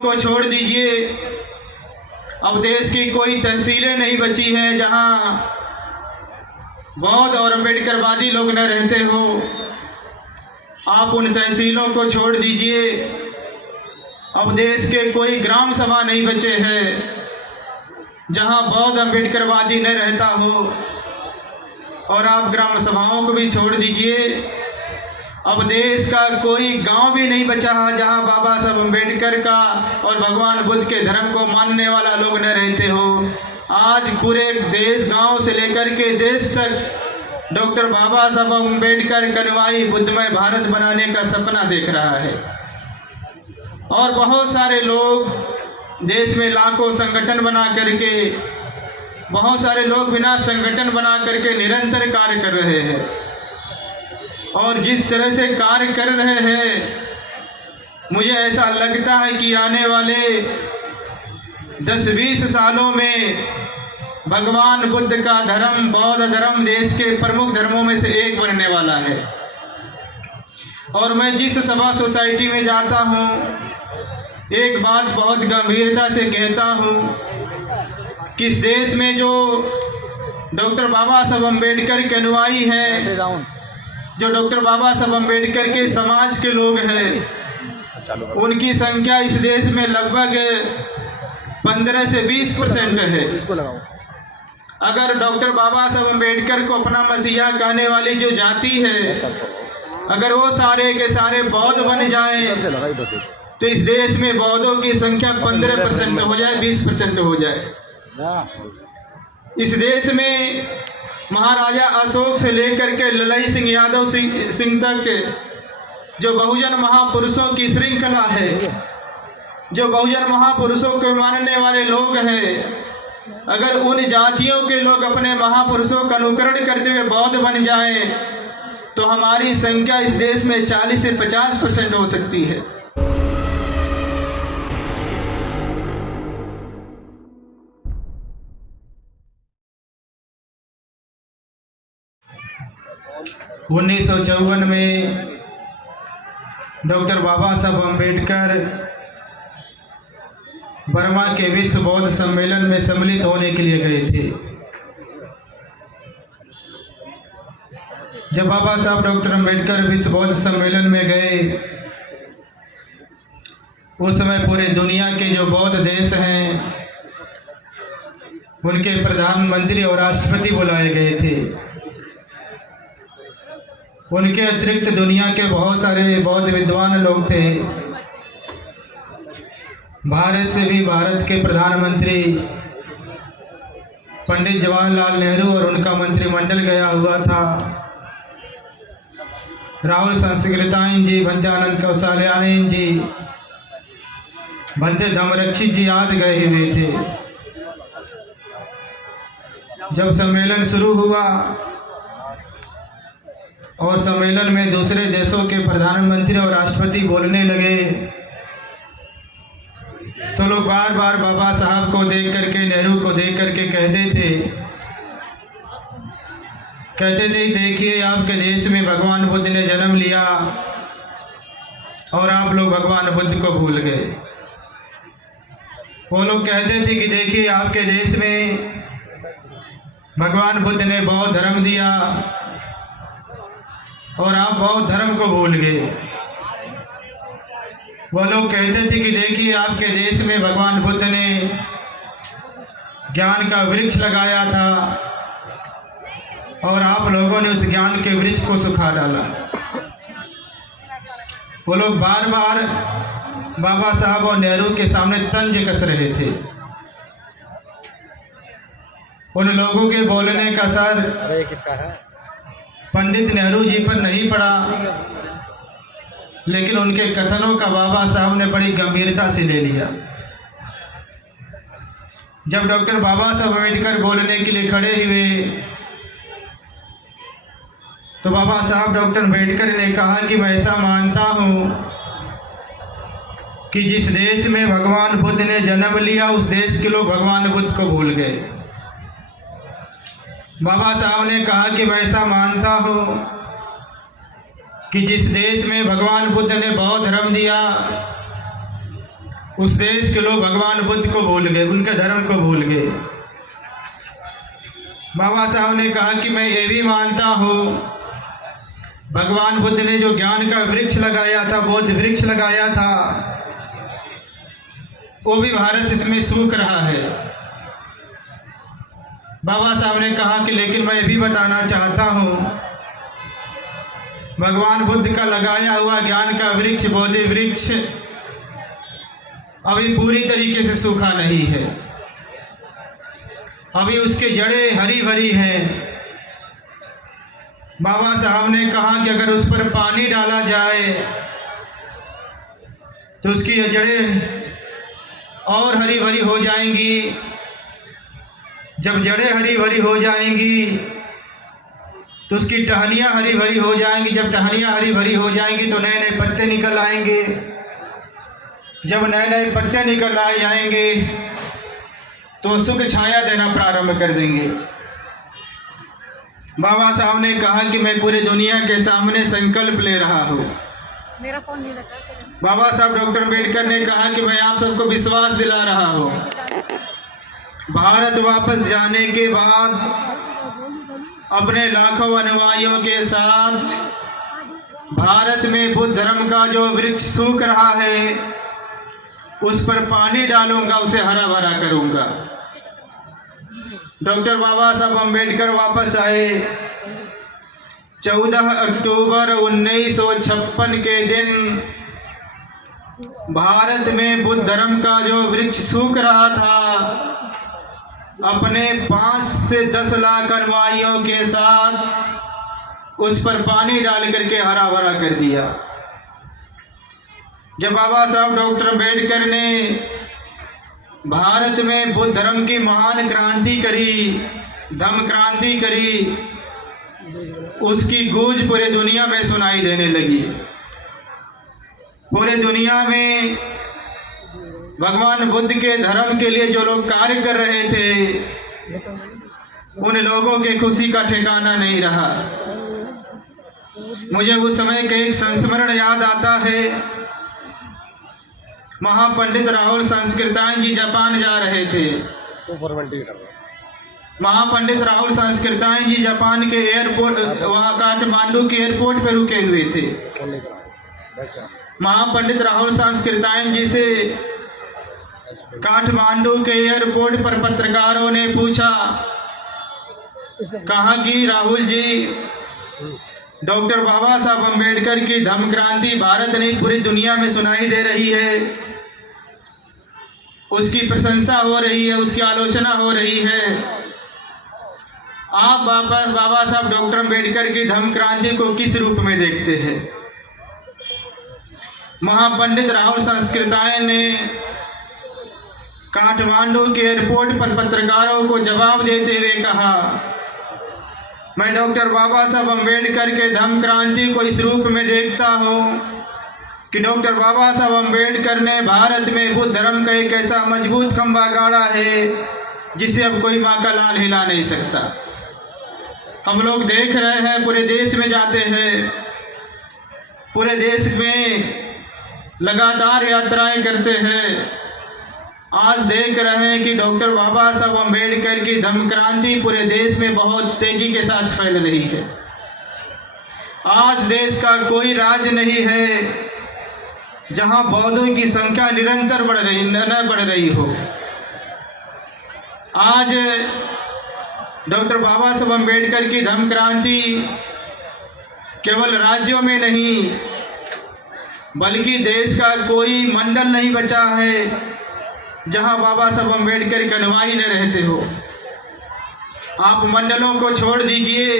को छोड़ दीजिए, अब देश की कोई तहसीलें नहीं बची हैं जहां बौद्ध और अम्बेडकरवादी लोग न रहते हो। आप उन तहसीलों को छोड़ दीजिए, अब देश के कोई ग्राम सभा नहीं बचे हैं जहां बौद्ध अम्बेडकरवादी न रहता हो। और आप ग्राम सभाओं को भी छोड़ दीजिए, अब देश का कोई गांव भी नहीं बचा है जहां बाबा साहब अम्बेडकर का और भगवान बुद्ध के धर्म को मानने वाला लोग न रहते हो। आज पूरे देश, गांव से लेकर के देश तक डॉक्टर बाबा साहब अम्बेडकर कन्वाई बुद्धमय भारत बनाने का सपना देख रहा है। और बहुत सारे लोग देश में लाखों संगठन बना करके, बहुत सारे लोग बिना संगठन बना करके निरंतर कार्य कर रहे हैं। और जिस तरह से कार्य कर रहे हैं, मुझे ऐसा लगता है कि आने वाले 10-20 सालों में भगवान बुद्ध का धर्म, बौद्ध धर्म देश के प्रमुख धर्मों में से एक बनने वाला है। और मैं जिस सभा सोसाइटी में जाता हूँ, एक बात बहुत गंभीरता से कहता हूँ कि इस देश में जो डॉक्टर बाबा साहब अम्बेडकर के अनुयायी हैं, जो डॉक्टर बाबा साहब अम्बेडकर के समाज के लोग हैं, उनकी संख्या इस देश में लगभग 15 से 20% है। अगर डॉक्टर बाबा साहब अम्बेडकर को अपना मसीहा कहने वाली जो जाति है, अगर वो सारे के सारे बौद्ध बन जाएं, तो इस देश में बौद्धों की संख्या 15% हो जाए, 20% हो जाए। इस देश में महाराजा अशोक से लेकर के ललाई सिंह यादव सिंह तक जो बहुजन महापुरुषों की श्रृंखला है, जो बहुजन महापुरुषों को मानने वाले लोग हैं, अगर उन जातियों के लोग अपने महापुरुषों का अनुकरण करते हुए बौद्ध बन जाएं, तो हमारी संख्या इस देश में 40 से 50% हो सकती है। उन्नीस 1954 में डॉक्टर बाबा साहब अम्बेडकर बर्मा के विश्व बौद्ध सम्मेलन में सम्मिलित होने के लिए गए थे। जब बाबा साहब डॉक्टर अम्बेडकर विश्व बौद्ध सम्मेलन में गए, उस समय पूरे दुनिया के जो बौद्ध देश हैं, उनके प्रधानमंत्री और राष्ट्रपति बुलाए गए थे। उनके अतिरिक्त दुनिया के बहुत सारे बौद्ध विद्वान लोग थे। भारत से भी भारत के प्रधानमंत्री पंडित जवाहरलाल नेहरू और उनका मंत्रिमंडल गया हुआ था। राहुल संस्कृतायन जी, भंत्यानंद कौशल्यायन जी, भंते धम्मरक्षित जी आदि गए हुए थे। जब सम्मेलन शुरू हुआ और सम्मेलन में दूसरे देशों के प्रधानमंत्री और राष्ट्रपति बोलने लगे, तो लोग बार बार बाबा साहब को देख करके, नेहरू को देख करके कहते थे देखिए आपके देश में भगवान बुद्ध ने जन्म लिया और आप लोग भगवान बुद्ध को भूल गए। वो लोग कहते थे कि देखिए आपके देश में भगवान बुद्ध ने बौद्ध धर्म दिया और आप बौद्ध धर्म को भूल गए। वो लोग कहते थे कि देखिए आपके देश में भगवान बुद्ध ने ज्ञान का वृक्ष लगाया था और आप लोगों ने उस ज्ञान के वृक्ष को सुखा डाला। वो लोग बार बार बाबा साहब और नेहरू के सामने तंज कस रहे थे। उन लोगों के बोलने का असर किसका है? पंडित नेहरू जी पर नहीं पड़ा, लेकिन उनके कथनों का बाबा साहब ने बड़ी गंभीरता से ले लिया। जब डॉक्टर बाबा साहब अम्बेडकर बोलने के लिए खड़े हुए, तो बाबा साहब डॉक्टर अम्बेडकर ने कहा कि मैं ऐसा मानता हूँ कि जिस देश में भगवान बुद्ध ने जन्म लिया, उस देश के लोग भगवान बुद्ध को भूल गए। बाबा साहब ने कहा कि मैं ऐसा मानता हूँ कि जिस देश में भगवान बुद्ध ने बौद्ध धर्म दिया, उस देश के लोग भगवान बुद्ध को भूल गए, उनके धर्म को भूल गए। बाबा साहब ने कहा कि मैं ये भी मानता हूँ भगवान बुद्ध ने जो ज्ञान का वृक्ष लगाया था, बौद्ध वृक्ष लगाया था, वो भी भारत इसमें सूख रहा है। बाबा साहब ने कहा कि लेकिन मैं भी बताना चाहता हूँ भगवान बुद्ध का लगाया हुआ ज्ञान का वृक्ष, बौद्ध वृक्ष अभी पूरी तरीके से सूखा नहीं है, अभी उसके जड़ें हरी भरी हैं। बाबा साहब ने कहा कि अगर उस पर पानी डाला जाए तो उसकी जड़ें और हरी भरी हो जाएंगी। जब जड़ें हरी भरी हो जाएंगी तो उसकी टहनियाँ हरी भरी हो जाएंगी। जब टहनियाँ हरी भरी हो जाएंगी तो नए नए पत्ते निकल आएंगे। जब नए नए पत्ते निकल आए जाएंगे तो सुख छाया देना प्रारंभ कर देंगे। बाबा साहब ने कहा कि मैं पूरी दुनिया के सामने संकल्प ले रहा हूँ। मेरा फोन नहीं लगा। बाबा साहब डॉक्टर अम्बेडकर ने कहा कि मैं आप सबको विश्वास दिला रहा हूँ भारत वापस जाने के बाद अपने लाखों अनुयायियों के साथ भारत में बुद्ध धर्म का जो वृक्ष सूख रहा है उस पर पानी डालूंगा, उसे हरा भरा करूंगा। डॉक्टर बाबा साहब अम्बेडकर वापस आए 14 अक्टूबर 1956 के दिन भारत में बुद्ध धर्म का जो वृक्ष सूख रहा था अपने 5 से 10 लाख अनुयायियों के साथ उस पर पानी डाल करके हरा भरा कर दिया। जब बाबा साहब डॉक्टर अम्बेडकर ने भारत में बुद्ध धर्म की महान क्रांति करी, धम्म क्रांति करी, उसकी गूंज पूरे दुनिया में सुनाई देने लगी। पूरे दुनिया में भगवान बुद्ध के धर्म के लिए जो लोग कार्य कर रहे थे उन लोगों के खुशी का ठिकाना नहीं रहा। मुझे उस समय का एक संस्मरण याद आता है। महापंडित राहुल संस्कृतायन जी जापान जा रहे थे। महापंडित राहुल संस्कृतायन जी जापान के एयरपोर्ट, वहाँ काठमांडू के एयरपोर्ट पर रुके हुए थे। महापंडित राहुल संस्कृतायन जी से काठमांडू के एयरपोर्ट पर पत्रकारों ने पूछा, कहा कि राहुल जी, डॉक्टर बाबा साहब अम्बेडकर की धम्म क्रांति भारत नहीं पूरी दुनिया में सुनाई दे रही है, उसकी प्रशंसा हो रही है, उसकी आलोचना हो रही है। आप बाबा साहब डॉक्टर अम्बेडकर की धम्म क्रांति को किस रूप में देखते हैं? महापंडित राहुल संस्कृतायन ने काठमांडू के एयरपोर्ट पर पत्रकारों को जवाब देते हुए कहा, मैं डॉक्टर बाबा साहब अम्बेडकर के धम्म क्रांति को इस रूप में देखता हूँ कि डॉक्टर बाबा साहब अम्बेडकर ने भारत में बुद्ध धर्म का एक ऐसा मजबूत खंभा गाड़ा है जिसे अब कोई माँ का लाल हिला नहीं सकता। हम लोग देख रहे हैं, पूरे देश में जाते हैं, पूरे देश में लगातार यात्राएं करते हैं। आज देख रहे हैं कि डॉक्टर बाबा साहब अम्बेडकर की धम्म क्रांति पूरे देश में बहुत तेजी के साथ फैल रही है। आज देश का कोई राज्य नहीं है जहां बौद्धों की संख्या निरंतर बढ़ रही हो। आज डॉक्टर बाबा साहब अम्बेडकर की धम्म क्रांति केवल राज्यों में नहीं बल्कि देश का कोई मंडल नहीं बचा है जहां बाबा साहब अम्बेडकर के अनुयायी न रहते हो। आप मंडलों को छोड़ दीजिए,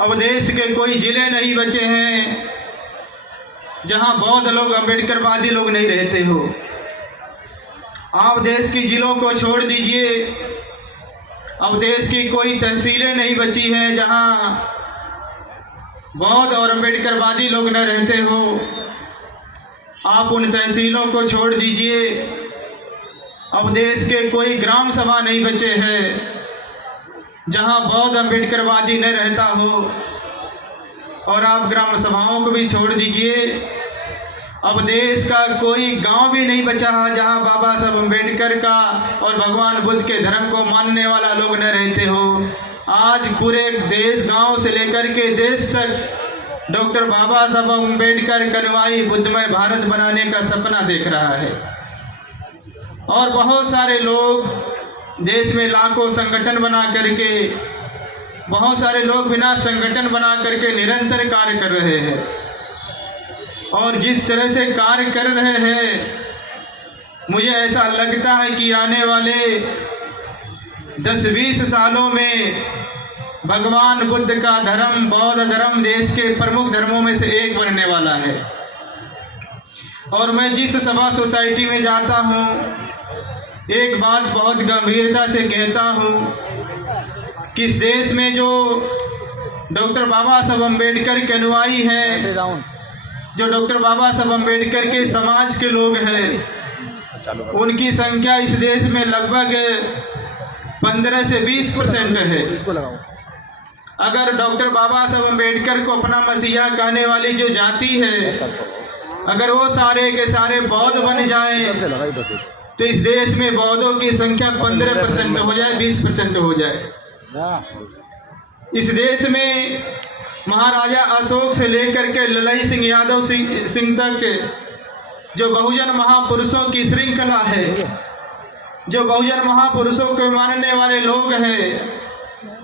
अब देश के कोई जिले नहीं बचे हैं जहां बौद्ध लोग, अम्बेडकरवादी लोग नहीं रहते हो। आप देश की जिलों को छोड़ दीजिए, अब देश की कोई तहसीलें नहीं बची हैं जहां बौद्ध और अम्बेडकरवादी लोग न रहते हो। आप उन तहसीलों को छोड़ दीजिए, अब देश के कोई ग्राम सभा नहीं बचे हैं जहां बौद्ध अम्बेडकरवादी न रहता हो। और आप ग्राम सभाओं को भी छोड़ दीजिए, अब देश का कोई गांव भी नहीं बचा है जहां बाबा साहब अम्बेडकर का और भगवान बुद्ध के धर्म को मानने वाला लोग न रहते हो। आज पूरे देश, गांव से लेकर के देश तक डॉक्टर बाबा साहब अम्बेडकर कन्वाई बुद्धमय भारत बनाने का सपना देख रहा है। और बहुत सारे लोग देश में लाखों संगठन बना करके, बहुत सारे लोग बिना संगठन बना करके निरंतर कार्य कर रहे हैं। और जिस तरह से कार्य कर रहे हैं, मुझे ऐसा लगता है कि आने वाले 10-20 सालों में भगवान बुद्ध का धर्म, बौद्ध धर्म देश के प्रमुख धर्मों में से एक बनने वाला है। और मैं जिस सभा सोसाइटी में जाता हूँ, एक बात बहुत गंभीरता से कहता हूँ कि इस देश में जो डॉक्टर बाबा साहब अम्बेडकर के अनुयायी हैं, जो डॉक्टर बाबा साहब अम्बेडकर के समाज के लोग हैं, उनकी संख्या इस देश में लगभग 15 से 20% है। अगर डॉक्टर बाबा साहब अम्बेडकर को अपना मसीहा कहने वाली जो जाति है, अगर वो सारे के सारे बौद्ध बन जाएं, तो इस देश में बौद्धों की संख्या 15% हो जाए, 20% हो जाए। इस देश में महाराजा अशोक से लेकर के ललाई सिंह यादव सिंह तक जो बहुजन महापुरुषों की श्रृंखला है, जो बहुजन महापुरुषों को मानने वाले लोग हैं,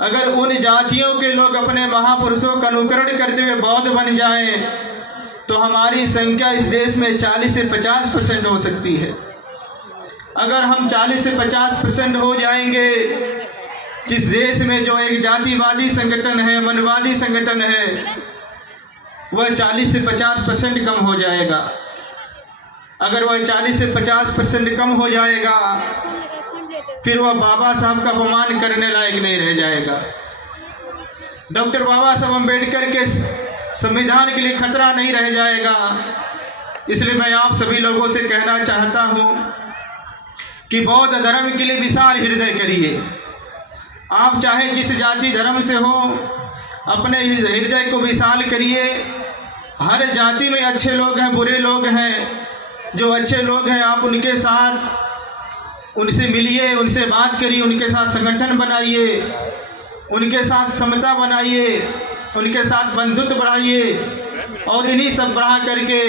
अगर उन जातियों के लोग अपने महापुरुषों का अनुकरण करते हुए बौद्ध बन जाएं, तो हमारी संख्या इस देश में 40 से 50% हो सकती है। अगर हम 40 से 50% हो जाएंगे, इस देश में जो एक जातिवादी संगठन है, मनवादी संगठन है, वह 40 से 50% कम हो जाएगा। अगर वह 40 से 50% कम हो जाएगा, फिर वह बाबा साहब का अपमान करने लायक नहीं रह जाएगा। डॉक्टर बाबा साहब अम्बेडकर के संविधान के लिए खतरा नहीं रह जाएगा। इसलिए मैं आप सभी लोगों से कहना चाहता हूँ कि बौद्ध धर्म के लिए विशाल हृदय करिए। आप चाहे जिस जाति धर्म से हो, अपने हृदय को विशाल करिए। हर जाति में अच्छे लोग हैं, बुरे लोग हैं। जो अच्छे लोग हैं, आप उनके साथ, उनसे मिलिए, उनसे बात करिए, उनके साथ संगठन बनाइए, उनके साथ समता बनाइए, उनके साथ बंधुत्व बढ़ाइए और इन्हीं सब बढ़ा करके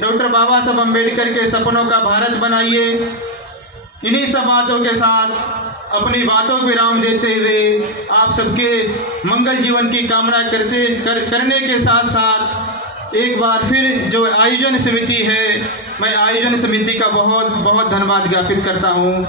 डॉक्टर बाबा साहब अम्बेडकर के सपनों का भारत बनाइए। इन्हीं सब बातों के साथ अपनी बातों को विराम देते हुए आप सबके मंगल जीवन की कामना करने के साथ साथ एक बार फिर जो आयोजन समिति है, मैं आयोजन समिति का बहुत बहुत धन्यवाद ज्ञापित करता हूँ।